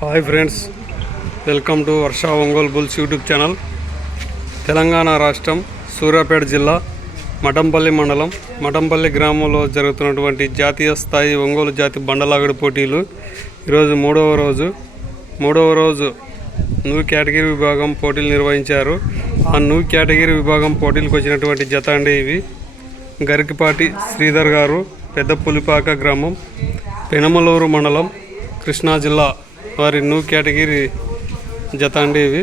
Hi friends, welcome to Varsha Ongole bulls YouTube channel. Telangana రాష్ట్రం సూర్యాపేట జిల్లా మఠంపల్లి మండలం మఠంపల్లి గ్రామంలో జరుగుతున్నటువంటి జాతీయ స్థాయి ఒంగోలు జాతి బండలాగుడు పోటీలు ఈరోజు మూడవ రోజు న్యూ కేటగిరీ విభాగం పోటీలు నిర్వహించారు. ఆ న్యూ కేటగిరీ విభాగం పోటీలకు వచ్చినటువంటి జత అండి ఇవి. గరికిపాటి శ్రీధర్ గారు, పెద్ద పులిపాక గ్రామం, పెనమలూరు మండలం, కృష్ణా జిల్లా వారి న్యూ కేటగిరీ జత అండి ఇవి.